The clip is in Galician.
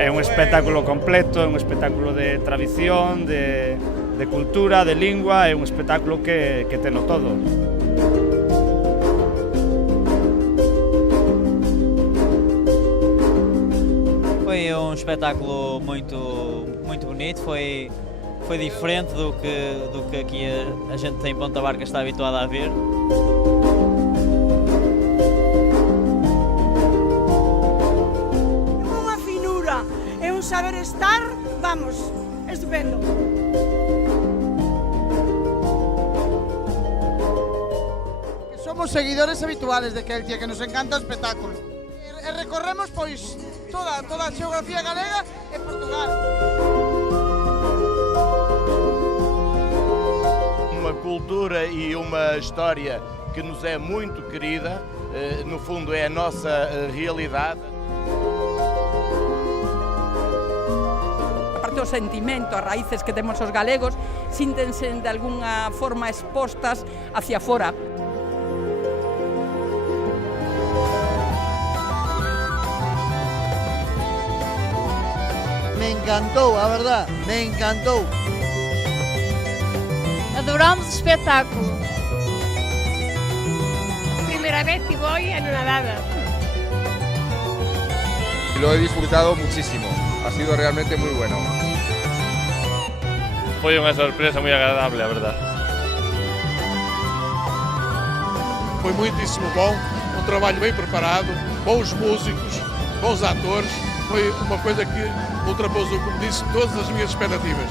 É un espectáculo completo, é un espectáculo de tradición, de cultura, de lingua, é un espectáculo que teno todo. Foi um espetáculo muito bonito, foi diferente do que aqui a gente em Ponta Barca está habituada a ver. É un saber estar, vamos, estupendo. Somos seguidores habituales de Keltia, que nos encanta o espectáculo. E recorremos pois toda a xeografía galega e Portugal. Uma cultura e uma história que nos é muito querida, no fundo é a nossa realidade. O sentimento, as raíces que temos os galegos, síntense de alguna forma expostas hacia fora. Me encantou, a verdad, me encantou. Adoramos o espetáculo. Primera vez que voy en una dada. Lo he disfrutado muchísimo, ha sido realmente muy bueno. Foi unha sorpresa moi agradable, a verdad. Foi muitíssimo bom, um trabalho bem preparado, bons músicos, bons atores. Foi uma coisa que ultrapassou, como disse, todas as minhas expectativas.